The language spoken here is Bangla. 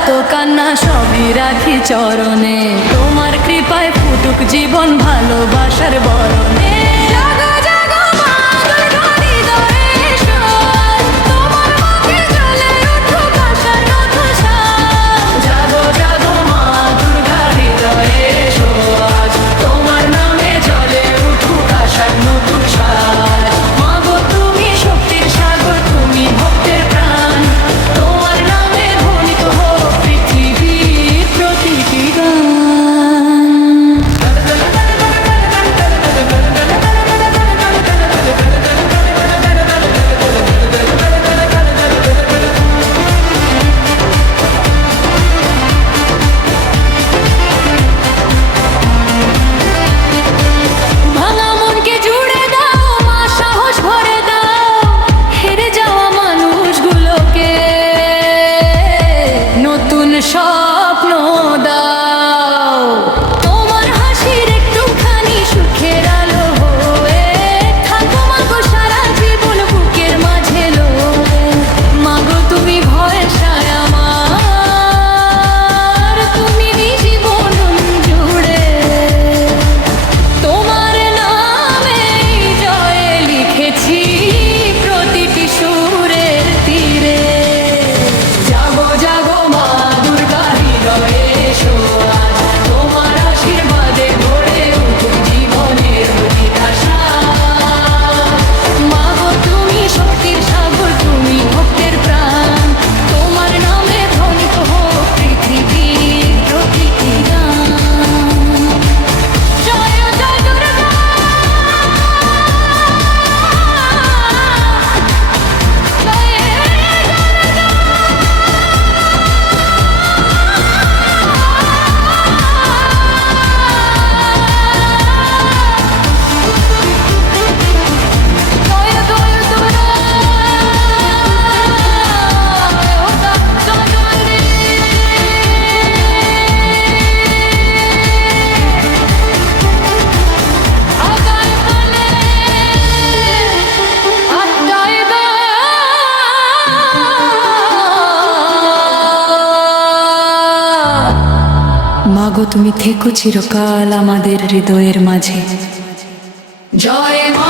যত কান্না সবই রাখি চরণে, তোমার কৃপায় ফুটুক জীবন ভালোবাসার বরণে। জাগো জাগো মা দুর্গা, হৃদয়ে এসো আজ, তোমার মুখে জ্বলে উঠুক আশার নতুন সাজ। জাগো জাগো মা দুর্গা, হৃদয়ে এসো আজ, তোমার নামে জ্বলে উঠুক আশার নতুন সাজ। মাগো তুমি শক্তির সাগর, তুমি ভক্তের প্রাণ, তোমার নামে ধ্বনিত হোক পৃথিবীর প্রতিটি গান। ভাঙা মনকে জুড়ে দাও মা, সাহস ভরে দাও হেরে যাওয়া মানুষগুলোকে, নতুন স্বপ্ন দাও। তোমার হাসির একটুখানি সুখের আলো হয়ে থাকো মাগো সারা জীবন বুকের মাঝে লয়ে। মাগো তুমি ভরসায় আমার, তুমি জীবন জুড়ে, তোমার নামে জয় লিখেছি প্রতিটি সুরের তীরে। জাগো জাগো মা দুর্গা, হৃদয়ে এসো আজ, তোমার আশীর্বাদে গড়ে উঠুক জীবনের প্রতিটা সাজ। মাগো তুমি শক্তির সাগর, তুমি ভক্তের প্রাণ, তোমার নামে ধ্বনিত হোক পৃথিবীর প্রতিটি গান। জয় জয় দুর্গা, মাগো তুমি থেকো চিরকাল আমাদের হৃদয়ের মাঝে। জয় মা।